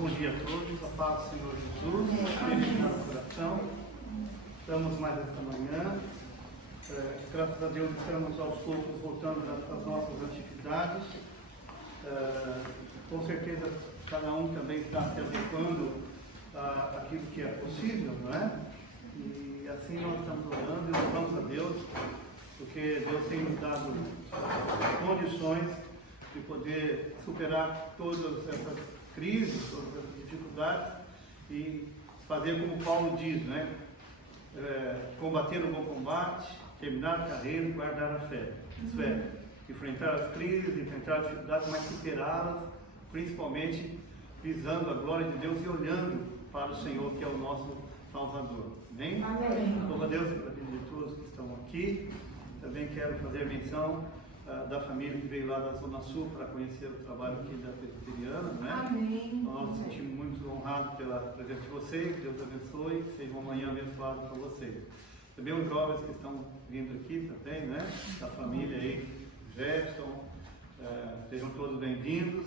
Bom dia a todos, a paz do Senhor Jesus, esteja no nosso coração. Estamos mais esta manhã, graças a Deus estamos aos poucos voltando às nossas atividades. Com certeza cada um também está se adequando àquilo que é possível, não é? E assim nós estamos orando e louvamos a Deus, porque Deus tem nos dado condições de poder superar todas essas crises, todas essas dificuldades e fazer como Paulo diz, né? Combater o bom combate, terminar a carreira e guardar a fé. Isso é, enfrentar as crises, enfrentar as dificuldades, mas superá-las, principalmente visando a glória de Deus e olhando para o Senhor, que é o nosso Salvador. Amém? Amém. Louvo a Deus pela vida de todos que estão aqui. Também quero fazer menção da família que veio lá da Zona Sul para conhecer o trabalho aqui da Presbiteriana, né? Amém. Nós nos sentimos muito honrados pela presença de vocês. Deus abençoe, que seja uma manhã abençoada para vocês. Também os jovens que estão vindo aqui também, né? Da família aí, Jefferson, sejam todos bem-vindos.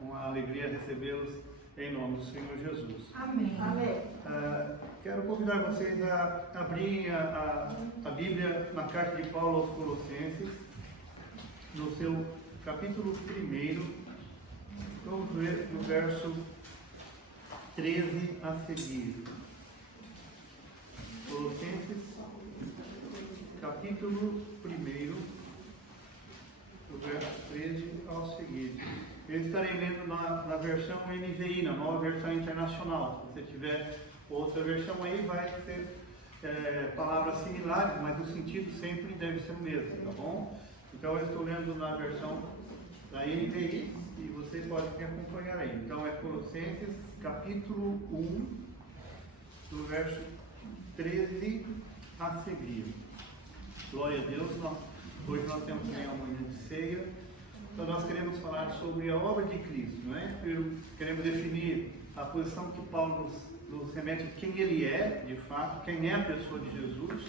Uma alegria recebê-los em nome do Senhor Jesus. Amém. Amém. Quero convidar vocês a abrirem a Bíblia na carta de Paulo aos Colossenses, no seu capítulo 1, vamos ver no verso 13 a seguir. Colossenses, capítulo 1, do verso 13 ao seguir. Eu estarei lendo na versão NVI, na nova versão internacional. Se você tiver outra versão aí, vai ter palavras similares, mas o sentido sempre deve ser o mesmo, tá bom? Então eu estou lendo na versão da NVI e você pode me acompanhar aí. Então é Colossenses, capítulo 1, do verso 13 a seguir. Glória a Deus, hoje nós temos também uma manhã de ceia. Então nós queremos falar sobre a obra de Cristo, não é? Queremos definir a posição que Paulo nos remete, quem ele é, de fato, quem é a pessoa de Jesus,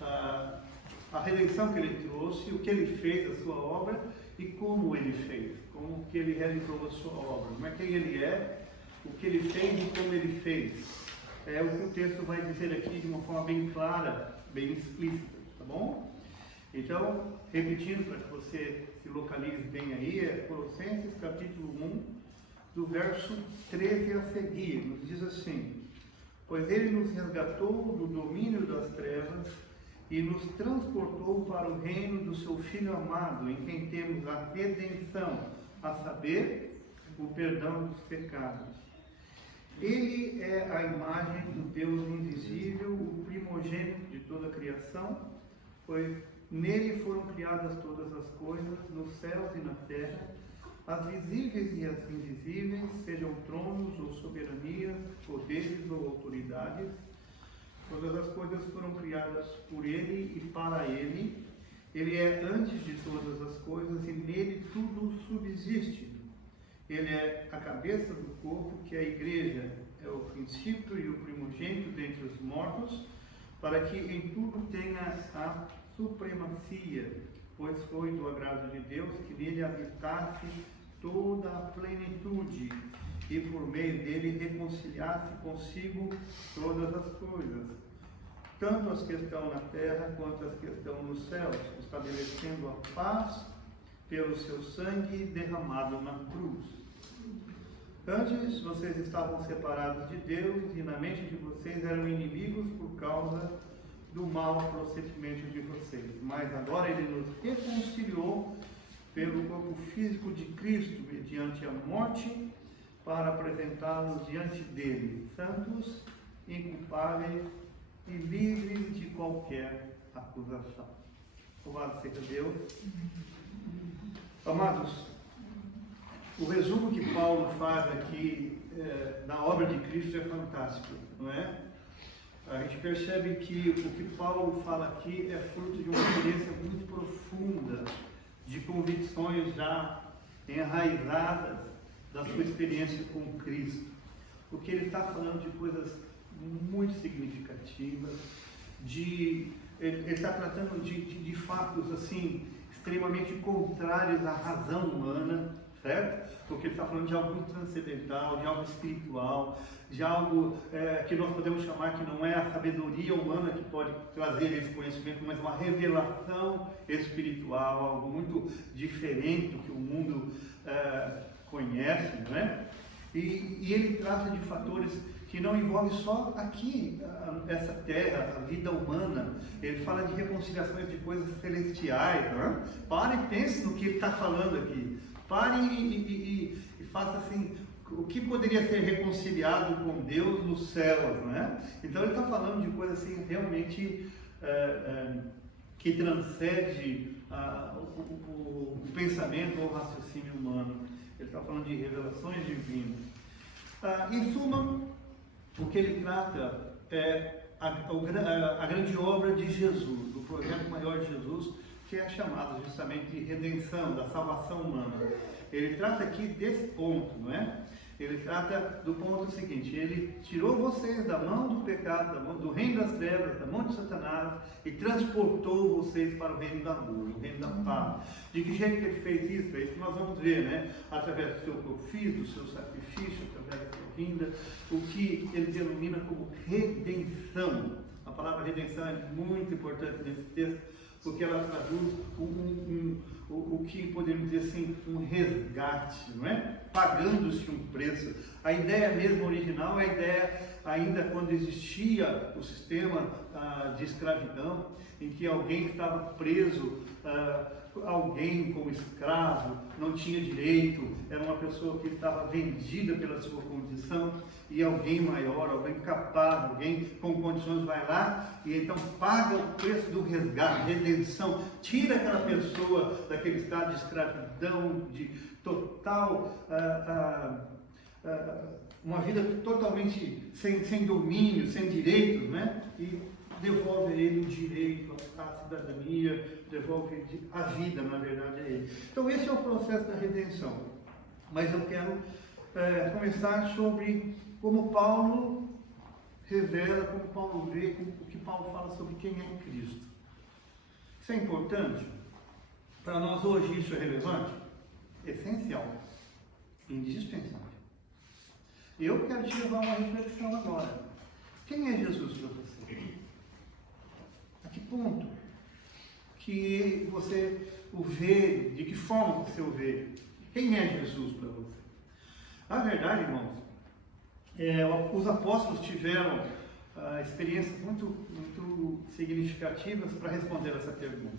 a redenção que ele trouxe, o que ele fez, a sua obra e como ele fez, como que ele realizou a sua obra, não é quem ele é, o que ele fez e como ele fez. É o que o texto vai dizer aqui de uma forma bem clara, bem explícita, tá bom? Então, repetindo para que você se localize bem aí, é Colossenses capítulo 1, do verso 13 a seguir, nos diz assim: pois ele nos resgatou do domínio das trevas e nos transportou para o reino do seu Filho amado, em quem temos a redenção, a saber, o perdão dos pecados. Ele é a imagem do Deus invisível, o primogênito de toda a criação, pois nele foram criadas todas as coisas, nos céus e na terra, as visíveis e as invisíveis, sejam tronos ou soberanias, poderes ou autoridades. Todas as coisas foram criadas por ele e para ele. Ele é antes de todas as coisas e nele tudo subsiste. Ele é a cabeça do corpo, que é a igreja, é o princípio e o primogênito dentre os mortos, para que em tudo tenha a supremacia, pois foi do agrado de Deus que nele habitasse toda a plenitude e por meio dele reconciliasse consigo todas as coisas, tanto as que estão na terra quanto as que estão nos céus, estabelecendo a paz pelo seu sangue derramado na cruz. Antes vocês estavam separados de Deus e na mente de vocês eram inimigos por causa do mau procedimento de vocês. Mas agora ele nos reconciliou pelo corpo físico de Cristo, mediante a morte, para apresentá-los diante dele, santos, inculpáveis e livres de qualquer acusação. Louvado seja Deus. Amados, o resumo que Paulo faz aqui da obra de Cristo é fantástico, não é? A gente percebe que o que Paulo fala aqui é fruto de uma experiência muito profunda, de convicções já enraizadas da sua experiência com Cristo. Porque ele está falando de coisas muito significativas, ele está tratando de fatos assim extremamente contrários à razão humana, certo? Porque ele está falando de algo transcendental, de algo espiritual, de algo que nós podemos chamar que não é a sabedoria humana que pode trazer esse conhecimento, mas uma revelação espiritual, algo muito diferente do que o mundo conhece, não é? E ele trata de fatores que não envolvem só aqui, essa terra, a vida humana. Ele fala de reconciliações de coisas celestiais. Não é? Pare e pense no que ele está falando aqui. Pare e faça assim, o que poderia ser reconciliado com Deus nos céus, não é? Então ele está falando de coisas assim, realmente que transcende o pensamento ou o raciocínio humano. Ele está falando de revelações divinas. Em suma, o que ele trata é a grande obra de Jesus, do projeto maior de Jesus, que é chamado justamente de redenção, da salvação humana. Ele trata aqui desse ponto, não é? Ele trata do ponto seguinte: ele tirou vocês da mão do pecado, do reino das trevas, da mão de Satanás, e transportou vocês para o reino da luz, o reino da paz. De que jeito que ele fez isso? É isso que nós vamos ver, né? Através do seu propósito, do seu sacrifício, através da sua vinda, o que ele denomina como redenção. A palavra redenção é muito importante nesse texto, porque ela traduz o que podemos dizer assim, um resgate, não é? Pagando-se um preço. A ideia mesmo original é a ideia ainda quando existia o sistema de escravidão, em que alguém estava preso, alguém como escravo, não tinha direito, era uma pessoa que estava vendida pela sua condição, e alguém maior, alguém capaz, alguém com condições vai lá e então paga o preço do resgate, redenção, tira aquela pessoa daquele estado de escravidão, de total, uma vida totalmente sem domínio, sem direitos, né? E devolve a ele o direito, a cidadania, devolve a vida, na verdade, a ele. Então esse é o processo da redenção. Mas eu quero começar sobre como Paulo revela, como Paulo vê, o que Paulo fala sobre quem é Cristo. Isso é importante? Para nós hoje isso é relevante? Essencial, indispensável. Eu quero te levar a uma reflexão agora. Quem é Jesus para você? A que ponto que você o vê, de que forma você o vê? Quem é Jesus para você? A verdade, irmãos, os apóstolos tiveram experiências muito significativas para responder essa pergunta.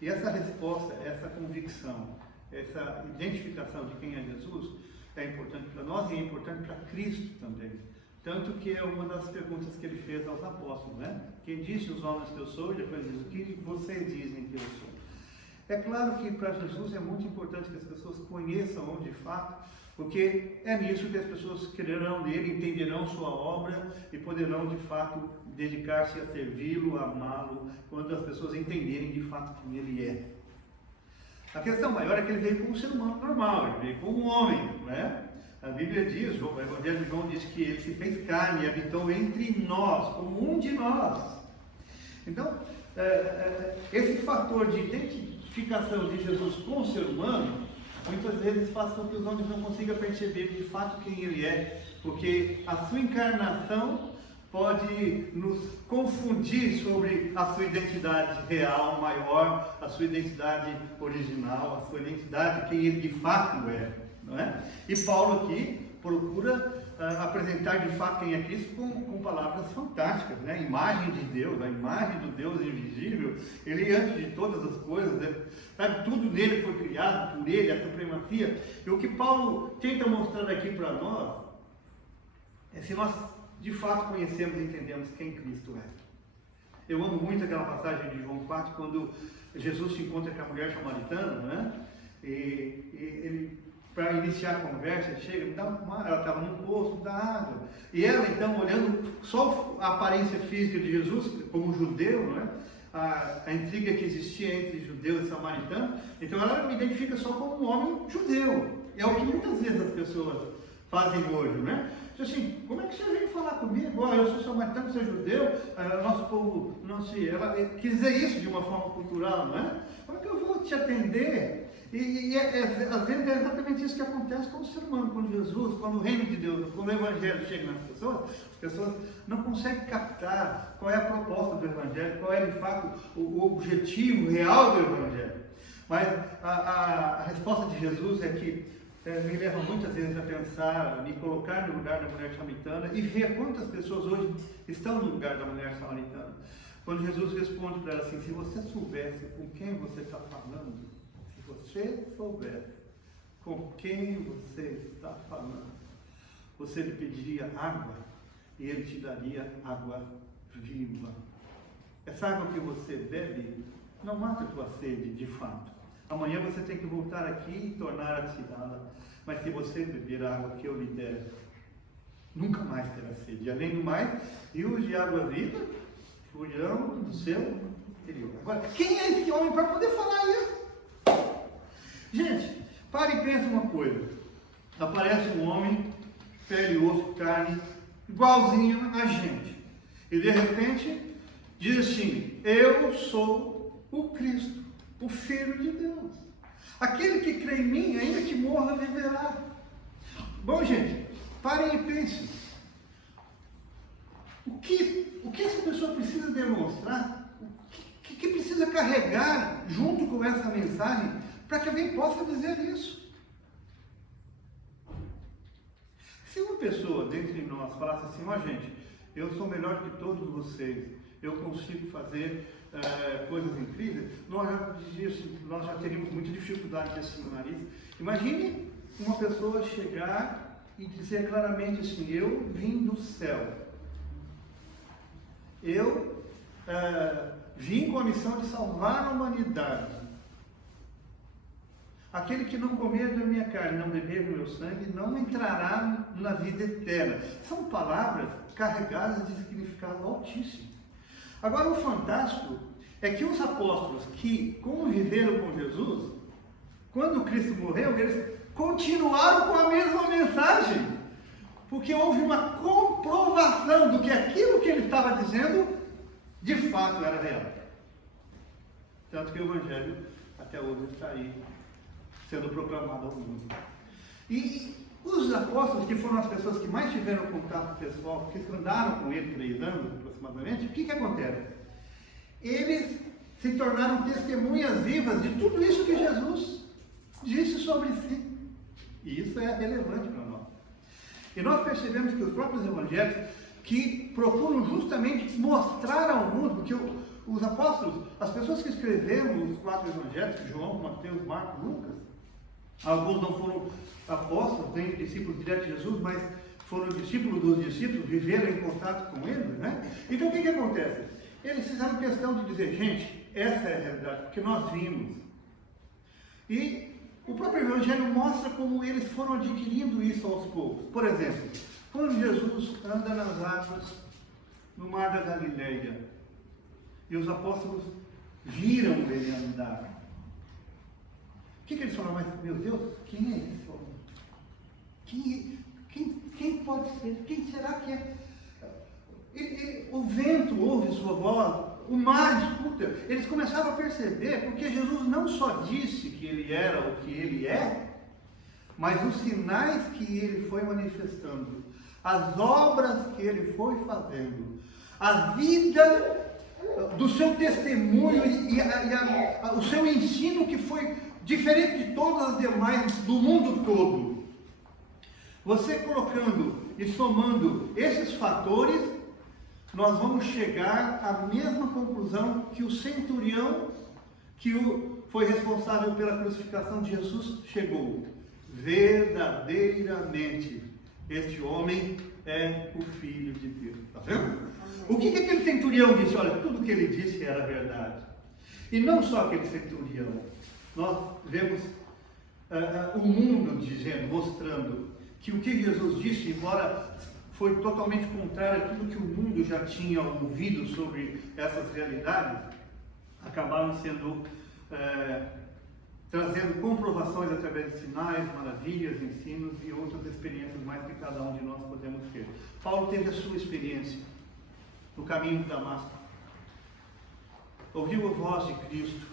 E essa resposta, essa convicção, essa identificação de quem é Jesus é importante para nós e é importante para Cristo também. Tanto que é uma das perguntas que ele fez aos apóstolos, né? Quem disse os homens que eu sou? E depois diz, o que vocês dizem que eu sou? É claro que para Jesus é muito importante que as pessoas conheçam de fato, porque é nisso que as pessoas crerão nele, entenderão sua obra e poderão de fato dedicar-se a servi-lo, a amá-lo, quando as pessoas entenderem de fato quem ele é. A questão maior é que ele veio como um ser humano normal, ele veio como um homem, né? A Bíblia diz, o Evangelho de João diz que ele se fez carne e habitou entre nós, como um de nós. Então, esse fator de identificação de Jesus com o ser humano, muitas vezes faz com que os homens não consigam perceber de fato quem ele é, porque a sua encarnação pode nos confundir sobre a sua identidade real, maior, a sua identidade original, a sua identidade, quem ele de fato é, não é? E Paulo aqui procura apresentar de fato quem é Cristo com palavras fantásticas, né? A imagem de Deus, a imagem do Deus invisível, ele antes de todas as coisas, né? Sabe, tudo nele foi criado, por ele, a supremacia. E o que Paulo tenta mostrar aqui para nós é se nós de fato conhecemos e entendemos quem Cristo é. Eu amo muito aquela passagem de João 4, quando Jesus se encontra com a mulher samaritana, né? E ele, para iniciar a conversa, chega, ela estava num poço, dá água. E ela então, olhando só a aparência física de Jesus, como judeu, não é? A intriga que existia entre judeus e samaritanos, então ela me identifica só como um homem judeu. É o que muitas vezes as pessoas fazem hoje, né? Assim, como é que você vem falar comigo? Eu sou samaritano, você é judeu, nosso povo não se... Ela quis dizer isso de uma forma cultural, não é? Como é que eu vou te atender? Às vezes é exatamente isso que acontece com o ser humano, com Jesus, quando o reino de Deus, quando o Evangelho chega nas pessoas, as pessoas não conseguem captar qual é a proposta do Evangelho, qual é de fato o objetivo real do Evangelho. Mas a resposta de Jesus é que me leva muitas vezes a pensar, me colocar no lugar da mulher samaritana e ver quantas pessoas hoje estão no lugar da mulher samaritana. Quando Jesus responde para ela assim, se você soubesse com quem você está falando, se você soubesse com quem você está falando, você lhe pediria água e ele te daria água viva. Essa água que você bebe não mata a tua sede de fato. Amanhã você tem que voltar aqui e tornar a tirá-la. Mas se você beber a água que eu lhe der, nunca mais terá sede. Além do mais, rios de água viva fluirão do seu interior. Agora, quem é esse homem para poder falar isso? Gente, pare e pense uma coisa. Aparece um homem, pele, osso, carne, igualzinho a gente. E de repente, diz assim, eu sou o Cristo, o Filho de Deus. Aquele que crê em mim, ainda que morra, viverá. Bom, gente, parem e pensem. O que essa pessoa precisa demonstrar? O que precisa carregar junto com essa mensagem para que alguém possa dizer isso? Se uma pessoa dentre nós falasse assim, ó gente, eu sou melhor que todos vocês, eu consigo fazer coisas incríveis, nós já teríamos muita dificuldade de assinar isso. Imagine uma pessoa chegar e dizer claramente assim, eu vim do céu. Eu vim com a missão de salvar a humanidade. Aquele que não comer da minha carne, não beber do meu sangue, não entrará na vida eterna. São palavras carregadas de significado altíssimo. Agora, o fantástico é que os apóstolos que conviveram com Jesus, quando Cristo morreu, eles continuaram com a mesma mensagem. Porque houve uma comprovação do que aquilo que ele estava dizendo, de fato era real. Tanto que o Evangelho até hoje está aí, sendo proclamado ao mundo. E os apóstolos, que foram as pessoas que mais tiveram contato pessoal, que andaram com ele 3 anos aproximadamente, o que acontece? Eles se tornaram testemunhas vivas de tudo isso que Jesus disse sobre si. E isso é relevante para nós. E nós percebemos que os próprios evangelhos que procuram justamente mostrar ao mundo, porque os apóstolos, as pessoas que escreveram os 4 evangelhos, João, Mateus, Marcos, Lucas, alguns não foram apóstolos, nem discípulos diretos de Jesus, mas foram discípulos dos discípulos, viveram em contato com ele, né? Então o que acontece? Eles fizeram questão de dizer, gente, essa é a realidade, porque nós vimos. E o próprio Evangelho mostra como eles foram adquirindo isso aos poucos. Por exemplo, quando Jesus anda nas águas no mar da Galileia, e os apóstolos viram ele andar, o que eles falaram? Mas, meu Deus, quem é esse homem? Quem pode ser? Quem será que é? O vento ouve sua voz, o mar escuta. Eles começaram a perceber, porque Jesus não só disse que ele era o que ele é, mas os sinais que ele foi manifestando, as obras que ele foi fazendo, a vida do seu testemunho e o seu ensino que foi diferente de todas as demais do mundo todo. Você colocando e somando esses fatores, nós vamos chegar à mesma conclusão que o centurião, que foi responsável pela crucificação de Jesus, chegou. Verdadeiramente, este homem é o Filho de Deus. Está vendo? O que aquele centurião disse? Olha, tudo que ele disse era verdade. E não só aquele centurião. Nós vemos o mundo dizendo, mostrando que o que Jesus disse, embora foi totalmente contrário àquilo que o mundo já tinha ouvido sobre essas realidades, acabaram sendo trazendo comprovações através de sinais, maravilhas, ensinos e outras experiências mais que cada um de nós podemos ter. Paulo teve a sua experiência no caminho de Damasco. Ouviu a voz de Cristo,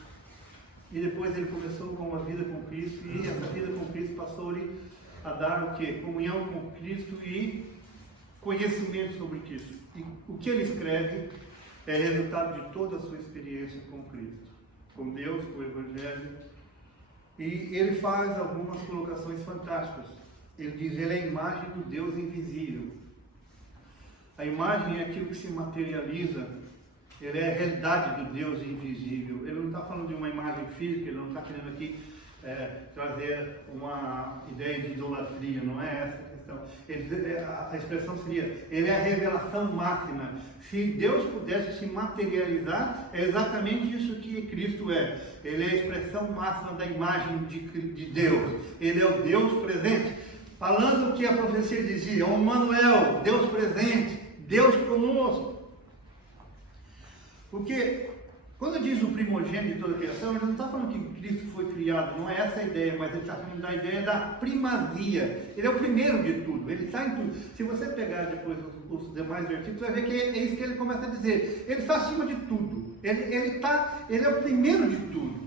E depois ele começou com uma vida com Cristo, e essa vida com Cristo passou-lhe a dar o quê? Comunhão com Cristo e conhecimento sobre Cristo. E o que ele escreve é resultado de toda a sua experiência com Cristo, com Deus, com o Evangelho. E ele faz algumas colocações fantásticas. Ele diz, ele é a imagem do Deus invisível. A imagem é aquilo que se materializa, ele é a realidade do Deus invisível. Ele não está falando de uma imagem física, ele não está querendo aqui trazer uma ideia de idolatria, não é essa a questão. A expressão seria, ele é a revelação máxima. Se Deus pudesse se materializar, é exatamente isso que Cristo é. Ele é a expressão máxima da imagem de Deus. Ele é o Deus presente. Falando o que a profecia dizia, o Emmanuel, Deus presente, Deus conosco. Porque quando diz o primogênito de toda a criação, ele não está falando que Cristo foi criado, não é essa a ideia, mas ele está falando da ideia da primazia. Ele é o primeiro de tudo, ele está em tudo. Se você pegar depois os demais versículos, vai ver que é isso que ele começa a dizer. Ele está acima de tudo, ele é o primeiro de tudo.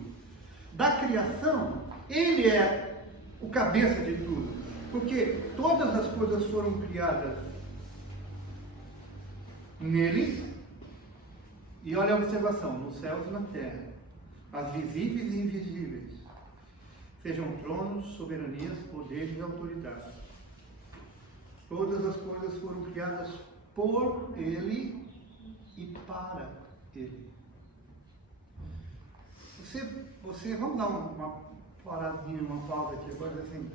Da criação, ele é o cabeça de tudo, porque todas as coisas foram criadas nele. E olha a observação, nos céus e na terra, as visíveis e invisíveis, sejam tronos, soberanias, poderes e autoridades. Todas as coisas foram criadas por Ele e para Ele. Vamos dar uma paradinha, uma pausa aqui agora, assim.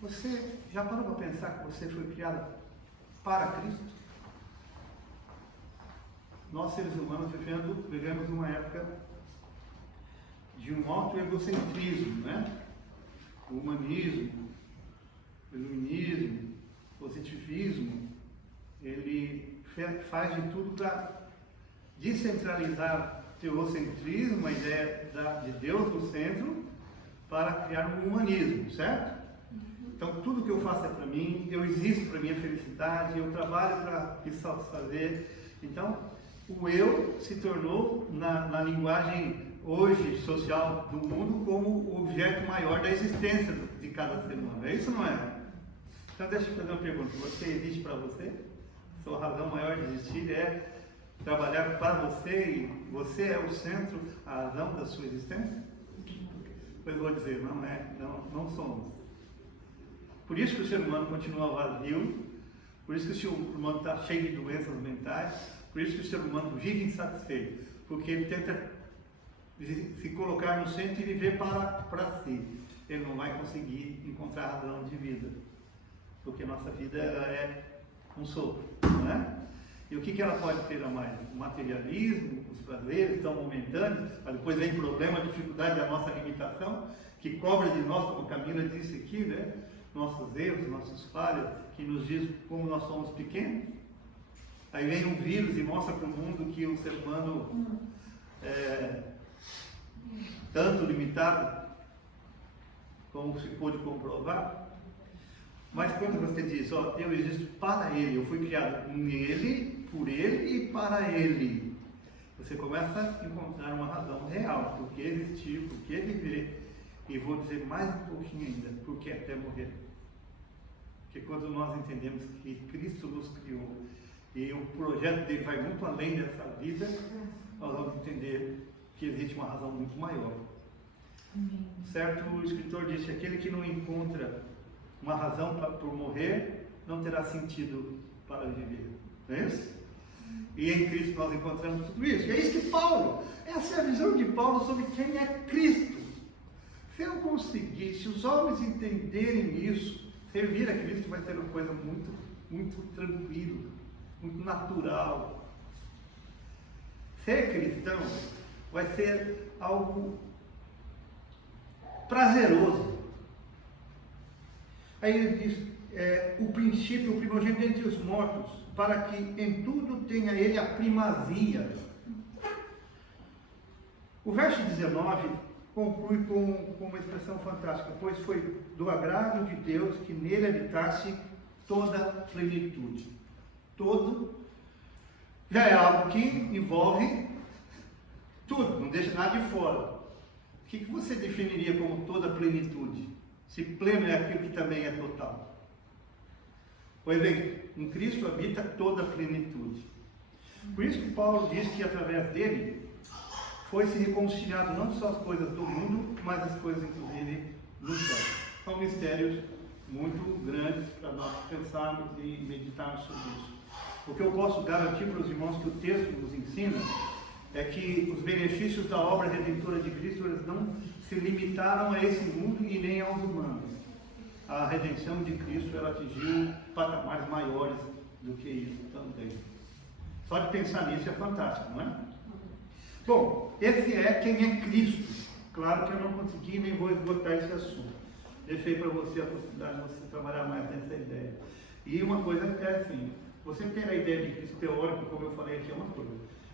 Você já parou para pensar que você foi criado para Cristo? Nós, seres humanos, vivemos uma época de um alto egocentrismo, né? O humanismo, o iluminismo, o positivismo, ele faz de tudo para descentralizar o teocentrismo, a ideia de Deus no centro, para criar um humanismo, certo? Então, tudo que eu faço é para mim, eu existo para minha felicidade, eu trabalho para me satisfazer. Então, o eu se tornou, na linguagem hoje social do mundo, como o objeto maior da existência de cada ser humano. É isso ou não é? Então deixa eu fazer uma pergunta. Você existe para você? Sua razão maior de existir é trabalhar para você e você é o centro, a razão da sua existência? Pois vou dizer, não somos. Por isso que o ser humano continua vazio, por isso que o ser humano está cheio de doenças mentais, por isso que o ser humano vive insatisfeito, porque ele tenta se colocar no centro e viver para si. Ele não vai conseguir encontrar razão de vida, porque a nossa vida é um sopro, não é? E o que ela pode ter a mais? O materialismo, os prazeres tão momentâneos, mas depois vem problema, dificuldade da nossa limitação, que cobra de nós, como a Camila disse aqui, né? Nossos erros, nossas falhas, que nos diz como nós somos pequenos. Aí vem um vírus e mostra para o mundo que o ser humano é tanto limitado como se pôde comprovar. Mas quando você diz, eu existo para Ele, eu fui criado nele, por Ele e para Ele, você começa a encontrar uma razão real por que existir, por que viver, e vou dizer mais um pouquinho ainda, por que até morrer. Porque quando nós entendemos que Cristo nos criou, e o projeto dele vai muito além dessa vida, nós vamos entender que existe uma razão muito maior. Certo escritor disse, aquele que não encontra uma razão por morrer, não terá sentido para viver. Não é isso? E em Cristo nós encontramos tudo isso. E é isso que essa é a visão de Paulo sobre quem é Cristo. Se eu conseguir, se os homens entenderem isso, servir a Cristo vai ser uma coisa muito, muito tranquila, muito natural. Ser cristão vai ser algo prazeroso. Aí ele diz, o princípio, o primogênito entre os mortos, para que em tudo tenha ele a primazia. O verso 19 conclui com uma expressão fantástica, pois foi do agrado de Deus que nele habitasse toda a plenitude. Todo já é algo que envolve tudo, não deixa nada de fora. O que você definiria como toda plenitude? Se pleno é aquilo que também é total. Pois bem, em Cristo habita toda a plenitude. Por isso que Paulo diz que através dele foi-se reconciliado não só as coisas do mundo, mas as coisas inclusive do céu. São mistérios muito grandes para nós pensarmos e meditarmos sobre isso. O que eu posso garantir para os irmãos que o texto nos ensina é que os benefícios da obra redentora de Cristo eles não se limitaram a esse mundo e nem aos humanos. A redenção de Cristo ela atingiu patamares maiores do que isso também. Só de pensar nisso é fantástico, não é? Bom, esse é quem é Cristo. Claro que eu não consegui nem vou esgotar esse assunto. Deixei para você a possibilidade de você trabalhar mais nessa ideia. E uma coisa é assim, você ter a ideia de Cristo teórico, como eu falei aqui, é uma coisa.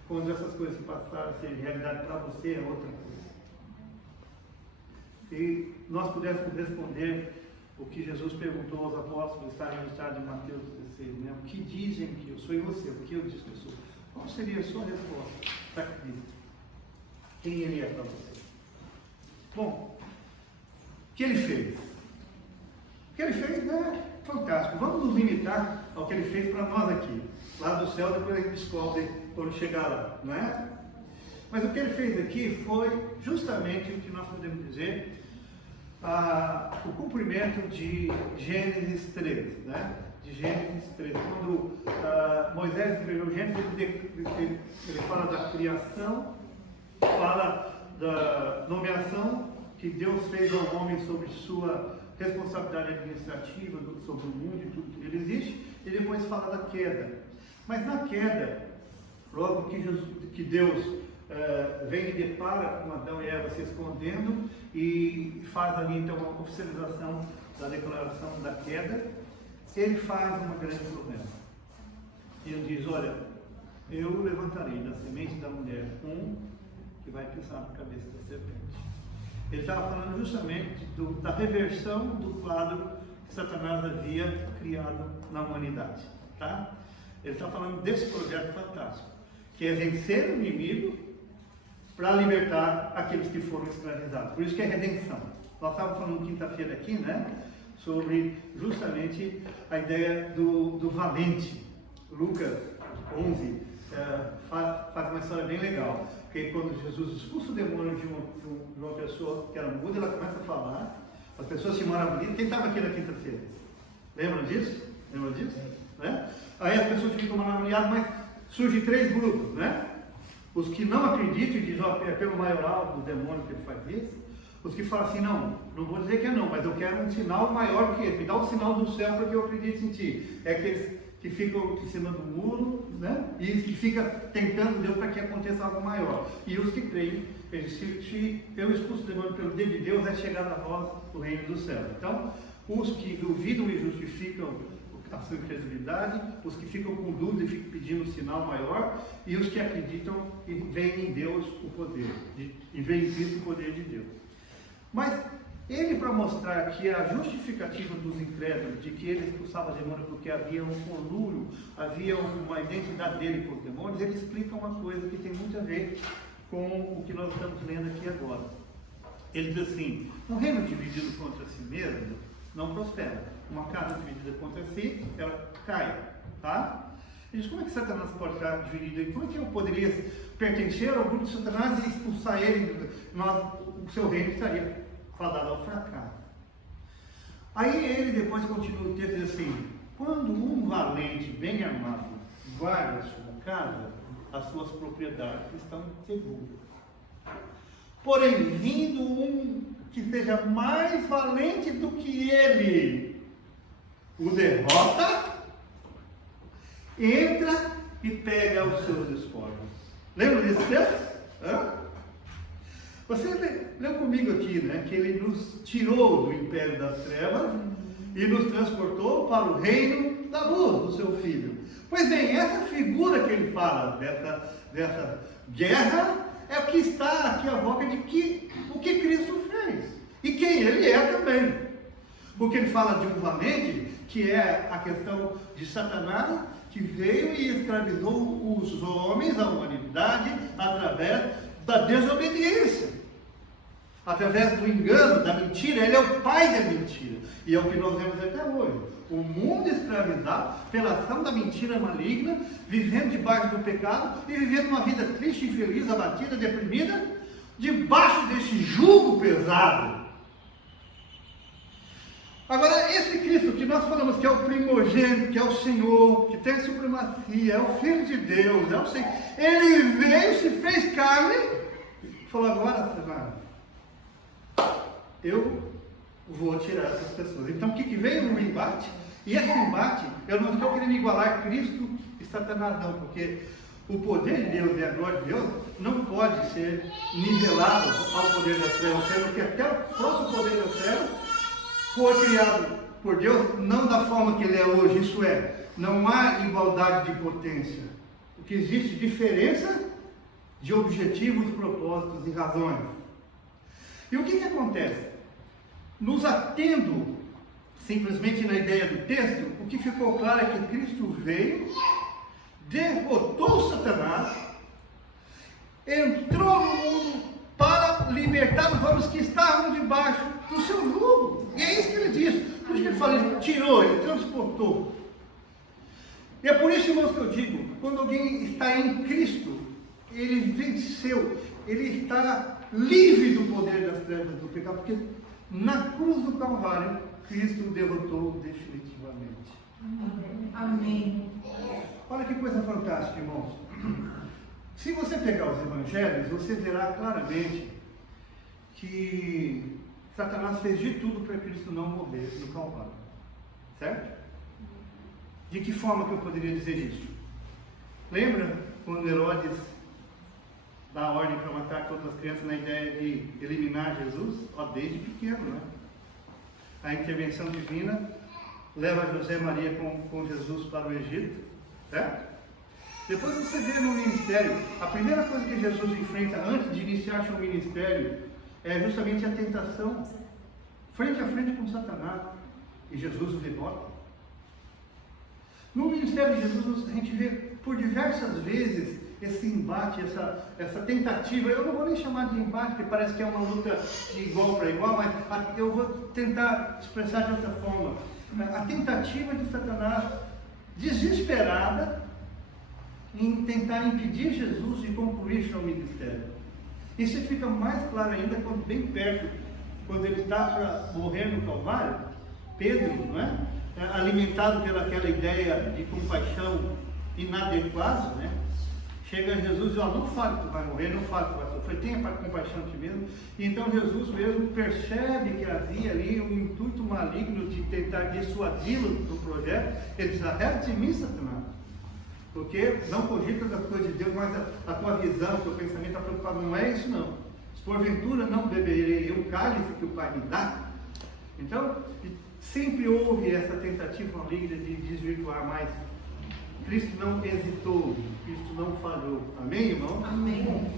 Quando essas coisas se passaram a ser realidade para você, é outra coisa. Se nós pudéssemos responder o que Jesus perguntou aos apóstolos, está registrado em Mateus 16, né? O que dizem que eu sou e você? O que eu disse que eu sou? Qual seria a sua resposta para Cristo? Quem ele é para você? Bom, o que ele fez? O que ele fez é fantástico. Vamos nos limitar ao que ele fez para nós aqui. Lá do céu, depois a gente descobre quando chegar lá, não é? Mas o que ele fez aqui foi justamente o que nós podemos dizer o cumprimento de Gênesis 3, né? De Gênesis 3. Quando Moisés escreveu Gênesis, ele fala da criação, fala da nomeação que Deus fez ao homem sobre sua responsabilidade administrativa, sobre o mundo e tudo que ele existe, e depois fala da queda. Mas na queda, logo que Deus vem e depara com Adão e Eva se escondendo e faz ali então uma oficialização da declaração da queda, ele faz uma grande promessa. Ele diz, olha, eu levantarei da semente da mulher que vai pisar na cabeça da serpente. Ele estava falando justamente da reversão do quadro que Satanás havia criado na humanidade. Tá? Ele está falando desse projeto fantástico, que é vencer o inimigo para libertar aqueles que foram escravizados. Por isso que é redenção. Nós estávamos falando quinta-feira aqui, né? Sobre justamente a ideia do valente. Lucas 11 faz uma história bem legal. Porque quando Jesus expulsa o demônio de uma pessoa que era muda, ela começa a falar, as pessoas se maravilham. Quem estava aqui na quinta-feira? Lembram disso? Lembram disso? Né? Aí as pessoas ficam maravilhadas, mas surgem 3 grupos, né? Os que não acreditam e dizem, é pelo maioral do demônio que ele faz isso. Os que falam assim, não vou dizer que é não, mas eu quero um sinal maior que esse. Me dá um sinal do céu para que eu acredite em ti. É aqueles que ficam em cima do muro, né? E que ficam tentando Deus para que aconteça algo maior. E os que creem, se eu expulso o demônio pelo dedo de Deus, é chegar a nós o reino do céu. Então, os que duvidam e justificam a sua incredulidade, os que ficam com dúvida e ficam pedindo um sinal maior, e os que acreditam e veem em Deus o poder, e veem em Cristo o poder de Deus. Mas ele, para mostrar que a justificativa dos incrédulos de que ele expulsava demônio porque havia um conluio, havia uma identidade dele com os demônios, ele explica uma coisa que tem muito a ver com o que nós estamos lendo aqui agora. Ele diz assim, um reino dividido contra si mesmo não prospera. Uma casa dividida contra si, ela cai. Tá? Ele diz, como é que Satanás pode estar dividido? Como é que eu poderia pertencer ao grupo de Satanás e expulsar ele? O seu reino estaria fadado ao fracasso. Aí ele depois continua o texto e diz assim, quando um valente bem armado guarda a sua casa, as suas propriedades estão seguras. Porém, vindo um que seja mais valente do que ele, o derrota, entra e pega os seus espólios. Lembra desse texto? Você leu comigo aqui, né, que ele nos tirou do império das trevas e nos transportou para o reino da luz do seu Filho. Pois bem, essa figura que ele fala dessa guerra é o que está aqui à boca de o que Cristo fez e quem ele é também. Porque ele fala de um valente, que é a questão de Satanás, que veio e escravizou os homens, a humanidade, através da desobediência. através do engano, da mentira. Ele é o pai da mentira. E é o que nós vemos até hoje. O mundo escravizado pela ação da mentira maligna, vivendo debaixo do pecado e vivendo uma vida triste, infeliz, abatida, deprimida, debaixo desse jugo pesado. Agora, esse Cristo que nós falamos que é o primogênito, que é o Senhor, que tem supremacia, é o Filho de Deus, é o Senhor, ele veio, se fez carne, e falou: agora, eu vou tirar essas pessoas. Então, o que veio no embate? E esse embate, eu não estou querendo igualar Cristo e Satanás, não, porque o poder de Deus e a glória de Deus não pode ser nivelado ao poder das trevas, sendo que até o próprio poder das trevas foi criado por Deus, não da forma que ele é hoje. Isso é, não há igualdade de potência. O que existe diferença de objetivos, propósitos e razões. E o que acontece? Nos atendo simplesmente na ideia do texto, o que ficou claro é que Cristo veio, derrotou Satanás, entrou no mundo para libertar os homens que estavam debaixo do seu jugo. E é isso que ele diz. Por isso que ele fala, ele tirou, ele transportou. E é por isso, irmãos, que eu digo, quando alguém está em Cristo, ele venceu, ele está livre do poder das trevas do pecado, porque na cruz do Calvário, Cristo o derrotou definitivamente. Amém. Olha que coisa fantástica, irmãos. Se você pegar os evangelhos, você verá claramente que Satanás fez de tudo para Cristo não morrer no Calvário. Certo? De que forma que eu poderia dizer isso? Lembra quando Herodes dá a ordem para matar todas as crianças na ideia de eliminar Jesus? Desde pequeno, né? A intervenção divina leva José e Maria com Jesus para o Egito, certo? Depois você vê no ministério, a primeira coisa que Jesus enfrenta antes de iniciar seu ministério é justamente a tentação, frente a frente com Satanás, e Jesus o derrota. No ministério de Jesus, a gente vê por diversas vezes esse embate, essa tentativa. Eu não vou nem chamar de embate, porque parece que é uma luta de igual para igual, mas eu vou tentar expressar de outra forma. A tentativa de Satanás, desesperada, em tentar impedir Jesus de concluir seu ministério. Isso fica mais claro ainda quando bem perto, quando ele está para morrer no Calvário, Pedro, não é? Alimentado pelaquela ideia de compaixão inadequada, né? Chega Jesus e diz: não fale que tu vai morrer, não fale que tu vai sofrer, tenha compaixão de ti mesmo. E então Jesus mesmo percebe que havia ali um intuito maligno de tentar dissuadi-lo do projeto. Ele diz: arreda de mim, Satanás, porque não cogita das coisas de Deus, mas a tua visão, o teu pensamento está preocupado. Não é isso, não. Se porventura não beberei eu o cálice que o Pai me dá. Então, sempre houve essa tentativa maligna de desvirtuar, mas Cristo não hesitou, Cristo não falhou. Amém, irmão? Amém.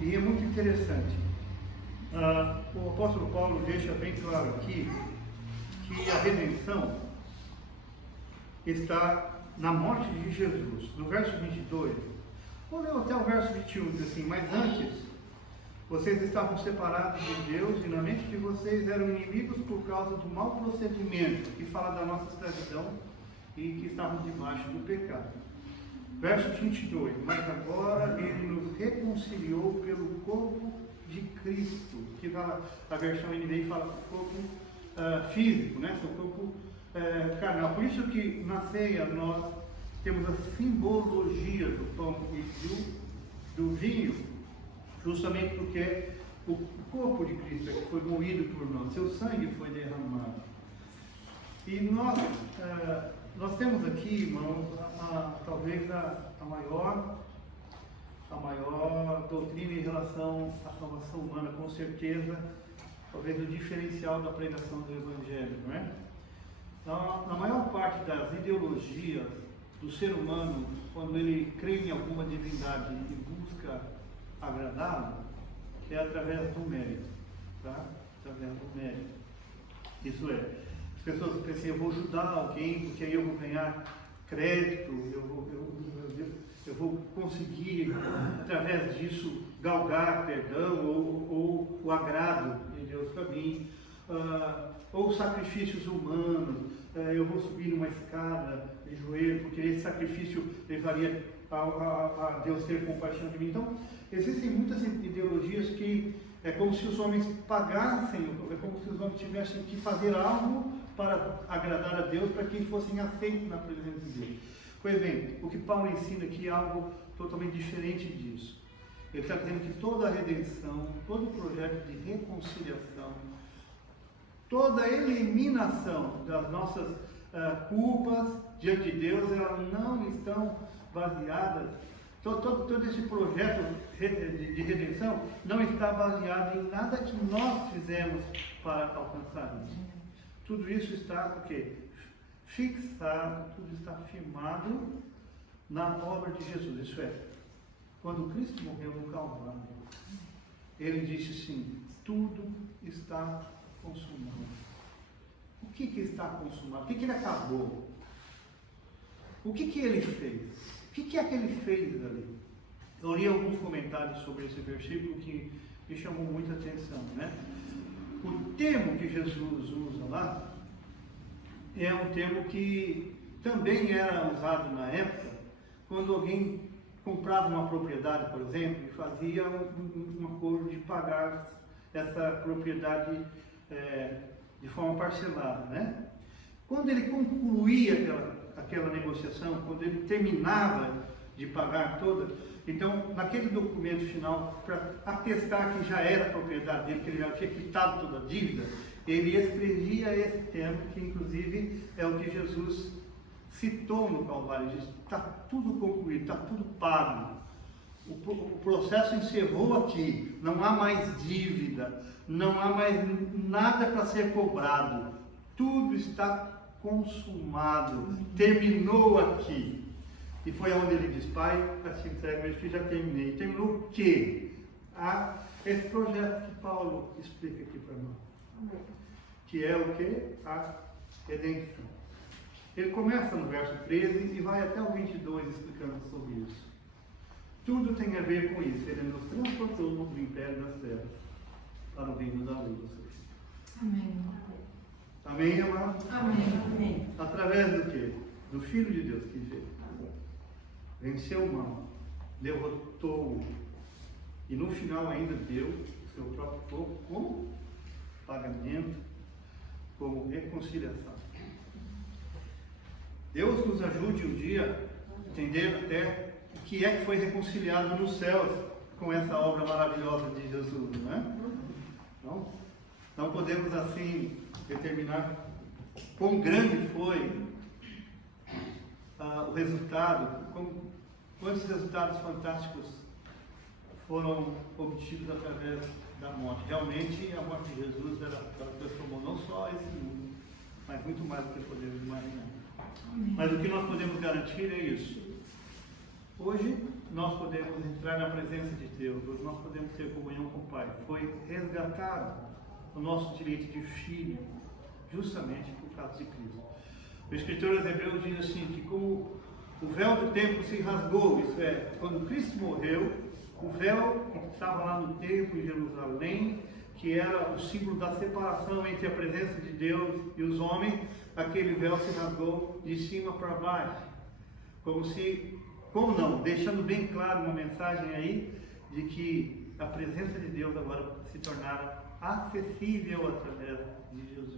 E é muito interessante. O apóstolo Paulo deixa bem claro aqui que a redenção está na morte de Jesus. No verso 22, vou ler até o verso 21, diz assim: mas antes, vocês estavam separados de Deus e na mente de vocês eram inimigos por causa do mau procedimento, que fala da nossa escravidão e que estavam debaixo do pecado. Verso 22, mas agora ele nos reconciliou pelo corpo de Cristo, que fala, a versão NVI fala corpo físico, né? Seu corpo carnal. Por isso que na ceia nós temos a simbologia do pão e do vinho, justamente porque o corpo de Cristo é que foi moído por nós, seu sangue foi derramado. E nós temos aqui, irmãos, talvez a maior doutrina em relação à salvação humana, com certeza, talvez o diferencial da pregação do Evangelho, não é? Na maior parte das ideologias do ser humano, quando ele crê em alguma divindade e busca agradá-lo, é através do mérito, tá? Através do mérito. Isso é, as pessoas pensam: eu vou ajudar alguém porque aí eu vou ganhar crédito, eu vou conseguir através disso galgar perdão ou o agrado de Deus para mim, ou sacrifícios humanos, eu vou subir numa escada de joelho, porque esse sacrifício levaria a Deus ter compaixão de mim. Então, existem muitas ideologias que é como se os homens pagassem, é como se os homens tivessem que fazer algo para agradar a Deus, para que fossem aceitos na presença de Deus. Pois bem, o que Paulo ensina aqui é algo totalmente diferente disso. Ele está dizendo que toda a redenção, todo o projeto de reconciliação, toda a eliminação das nossas culpas diante de Deus, elas não estão baseadas, todo esse projeto de redenção não está baseado em nada que nós fizemos para alcançar isso. Tudo isso está o quê? Fixado, tudo está firmado na obra de Jesus. Isso é, quando Cristo morreu no Calvário, ele disse assim: tudo está consumado. O que está consumado? O que ele acabou? O que ele fez? O que é que ele fez ali? Eu li alguns comentários sobre esse versículo que me chamou muita atenção, né? O termo que Jesus usa lá é um termo que também era usado na época, quando alguém comprava uma propriedade, por exemplo, e fazia um acordo de pagar essa propriedade de forma parcelada, né? Quando ele concluía aquela negociação, quando ele terminava de pagar toda, então, naquele documento final, para atestar que já era propriedade dele, que ele já tinha quitado toda a dívida, ele escrevia esse termo, que inclusive é o que Jesus citou no Calvário. Ele diz: está tudo concluído, está tudo pago. O processo encerrou aqui, não há mais dívida, não há mais nada para ser cobrado. Tudo está consumado, terminou aqui. E foi onde ele diz: Pai, assim entrego isso, já terminei. Terminou o quê? Esse projeto que Paulo explica aqui para nós. Que é o quê? A redenção. Ele começa no verso 13 e vai até o 22 explicando sobre isso. Tudo tem a ver com isso. Ele nos transportou do império das trevas para o reino da luz do seu Filho. Amém. Amém, amado? Amém. Através do quê? Do Filho de Deus que veio. Venceu o mal, derrotou-o e no final ainda deu o seu próprio corpo como pagamento, como reconciliação. Deus nos ajude um dia a entender até o que é que foi reconciliado nos céus com essa obra maravilhosa de Jesus, não é? Então, não podemos assim determinar quão grande foi o resultado, quantos resultados fantásticos foram obtidos através da morte. Realmente, a morte de Jesus ela transformou não só esse mundo, mas muito mais do que podemos imaginar. Mas o que nós podemos garantir é isso. Hoje, nós podemos entrar na presença de Deus, hoje nós podemos ter comunhão com o Pai. Foi resgatado o nosso direito de filho, justamente por causa de Cristo. O escritor aos Hebreus diz assim, que como o véu do templo se rasgou, isso é, quando Cristo morreu, o véu que estava lá no templo em Jerusalém, que era o símbolo da separação entre a presença de Deus e os homens, aquele véu se rasgou de cima para baixo. Como não? Deixando bem claro uma mensagem aí, de que a presença de Deus agora se tornara acessível através de Jesus.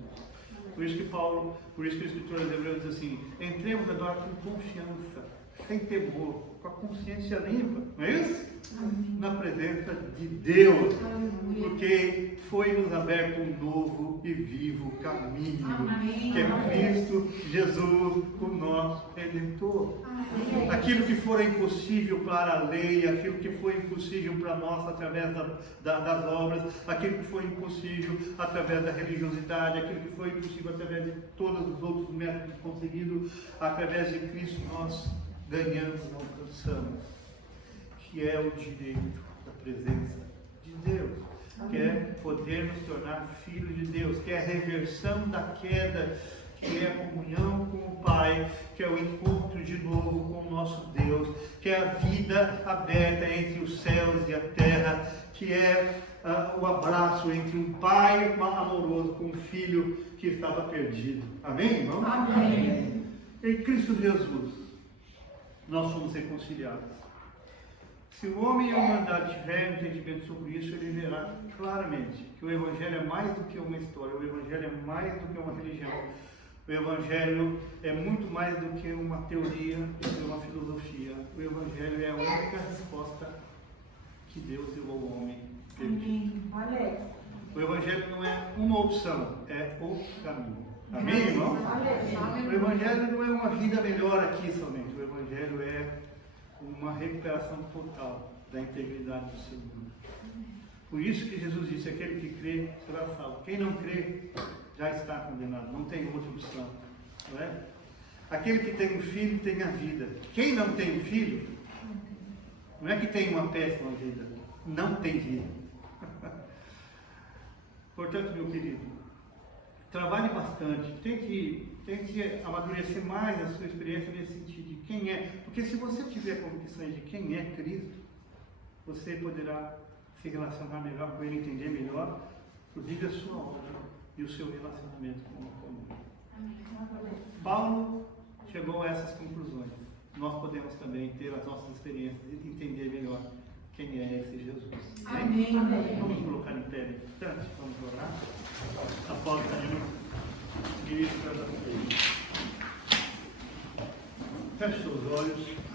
Por isso que o escritor aos Hebreus diz assim: entremos agora com confiança, sem temor, com a consciência limpa, não é isso? Amém. Na presença de Deus, Aleluia. porque foi-nos aberto um novo e vivo caminho, Amém. que é Cristo Jesus, o nosso Redentor. Amém. Aquilo que for impossível para a lei, aquilo que foi impossível para nós através das obras, aquilo que foi impossível através da religiosidade, aquilo que foi impossível através de todos os outros métodos conseguidos, através de Cristo nós ganhamos, alcançamos, que é o direito da presença de Deus, que é poder nos tornar filhos de Deus, que é a reversão da queda que é a comunhão com o Pai, que é o encontro de novo com o nosso Deus, que é a vida aberta entre os céus e a terra, que é o abraço entre um pai amoroso com um filho que estava perdido. Amém, irmão? Amém. Em Cristo Jesus, nós somos reconciliados. Se o homem e a humanidade tiverem entendimento sobre isso, ele verá claramente que o Evangelho é mais do que uma história, o Evangelho é mais do que uma religião, o Evangelho é muito mais do que uma teoria, do que uma filosofia. O Evangelho é a única resposta que Deus deu ao homem. Amém. Olha. O Evangelho não é uma opção, é o caminho. Amém, irmão? O Evangelho não é uma vida melhor aqui somente. O Evangelho é uma recuperação total da integridade do ser humano. Por isso que Jesus disse: aquele que crê será salvo. Quem não crê já está condenado. Não tem outra opção. Não é? Aquele que tem um filho tem a vida. Quem não tem filho, não é que tem uma péssima vida, não tem vida. Portanto, meu querido, trabalhe bastante, tente amadurecer mais a sua experiência nesse sentido de quem é, porque se você tiver convicções de quem é Cristo, você poderá se relacionar melhor com Ele, entender melhor, inclusive a sua obra e o seu relacionamento com Ele. Paulo chegou a essas conclusões. Nós podemos também ter as nossas experiências e entender melhor quem é esse Jesus. Amém. Vamos colocar em pé nesse instante, vamos orar. Após a ministra da Feche seus olhos.